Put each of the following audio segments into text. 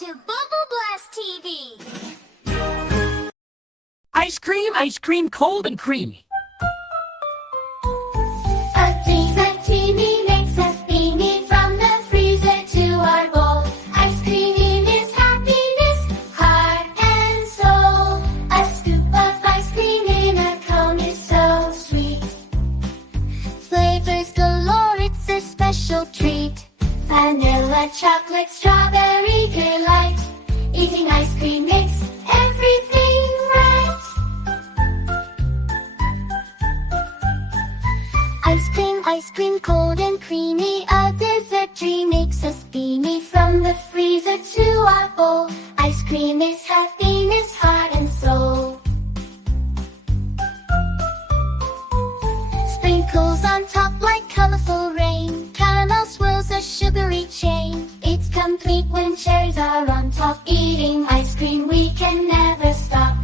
to Bubble Blast TV. Ice cream, cold and creamy. A decent teeny makes us beamy from the freezer to our bowl. Ice cream is happiness, heart and soul. A scoop of ice cream in a cone is so sweet. Flavors galore, it's a special treat. Vanilla, chocolate, strawberry delight. Eating ice cream makes everything right. Ice cream, cold and creamy. A dessert tree makes us beamy from the freezer to our bowl. Ice cream is happiness, heart and soul. Sprinkles on top like colorful rain. Caramel swirls a sugary chain. It's complete when cherries are on top. Eating ice cream, we can never stop.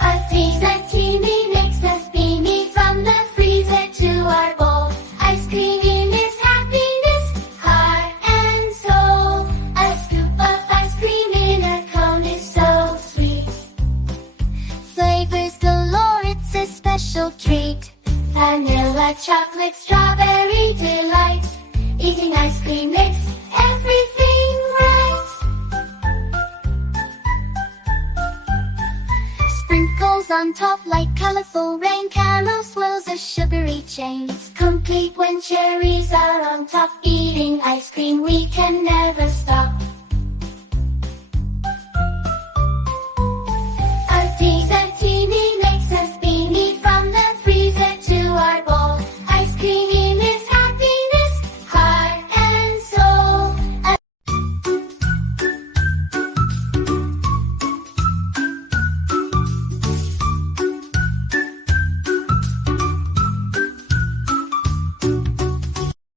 A decent teeny makes us beamy from the freezer to our bowl. Ice cream is happiness, heart and soul. A scoop of ice cream in a cone is so sweet. Flavors galore, it's a special treat. Vanilla, chocolate, strawberry delight. Eating ice cream makes everything right. Sprinkles on top like colorful rain. Caramel swirls a sugary chain. It's complete when cherries are on top.